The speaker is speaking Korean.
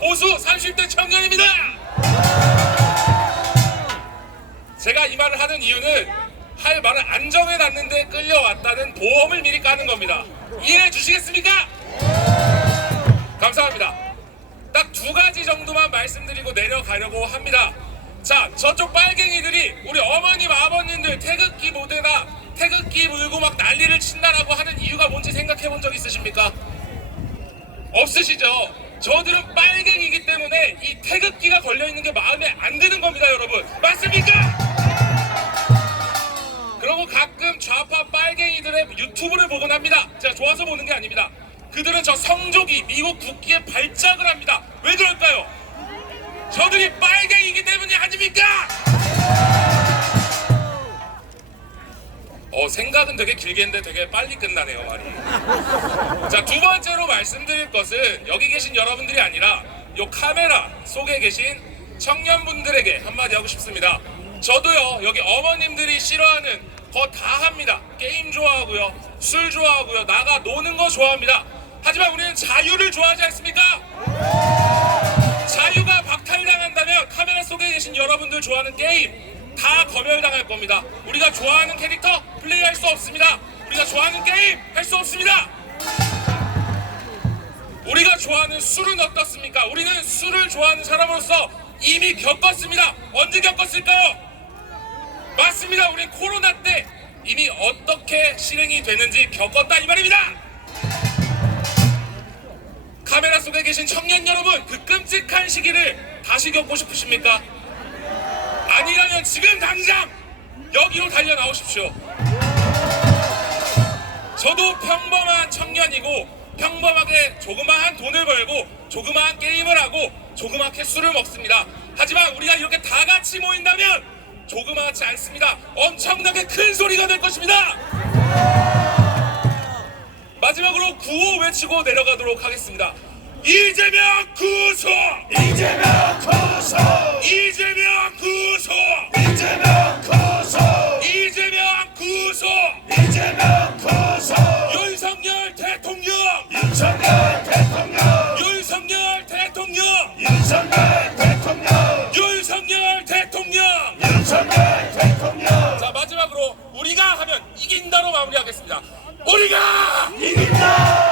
보수 30대 청년입니다. 제가 이 말을 하는 이유는 할 말을 안 정해 놨는데 끌려왔다는 보험을 미리 까는 겁니다. 이해해 주시겠습니까? 감사합니다. 딱 두 가지 정도만 말씀드리고 내려가려고 합니다. 자, 저쪽 빨갱이들이 우리 어머님, 아버님들 태극기 모델나 태극기 물고 막 난리를 친다라고 하는 이유가 뭔지 생각해 본 적 있으십니까? 없으시죠? 저들은 빨갱이기 때문에 이 태극기가 걸려 있는 게 마음에 안 드는 겁니다, 여러분. 맞습니까? 그리고 가끔 좌파 빨갱이들의 유튜브를 보곤 합니다. 제가 좋아서 보는 게 아닙니다. 그들은 저 성조기 미국 국기에 발작을 합니다. 왜 그럴까요? 저들이 빨갱이기 때문이 생각은 되게 길게 했는데 되게 빨리 끝나네요 말이. 자 두 번째로 말씀드릴 것은 여기 계신 여러분들이 아니라 요 카메라 속에 계신 청년분들에게 한마디 하고 싶습니다. 저도요 여기 어머님들이 싫어하는 거 다 합니다. 게임 좋아하고요, 술 좋아하고요, 나가 노는 거 좋아합니다. 하지만 우리는 자유를 좋아하지 않습니까? 자유가 박탈당한다면 카메라 속에 계신 여러분들 좋아하는 게임 다 검열당할 겁니다. 우리가 좋아하는 캐릭터 플레이할 수 없습니다. 우리가 좋아하는 게임 할 수 없습니다. 우리가 좋아하는 술은 어떻습니까? 우리는 술을 좋아하는 사람으로서 이미 겪었습니다. 언제 겪었을까요? 맞습니다. 우린 코로나 때 이미 어떻게 실행이 되는지 겪었다 이 말입니다. 카메라 속에 계신 청년 여러분, 그 끔찍한 시기를 다시 겪고 싶으십니까? 아니라면 지금 당장 여기로 달려 나오십시오. 저도 평범한 청년이고 평범하게 조그마한 돈을 벌고 조그마한 게임을 하고 조그맣게 술을 먹습니다. 하지만 우리가 이렇게 다 같이 모인다면 조그맣지 않습니다. 엄청나게 큰 소리가 될 것입니다. 마지막으로 구호 외치고 내려가도록 하겠습니다. 이재명 구속! 이재명 구속 이재명 구속! 윤석열 대통령 윤석열 대통령! 윤석열 대통령 자 마지막으로 우리가 하면 이긴다로 마무리하겠습니다. 우리가 이긴다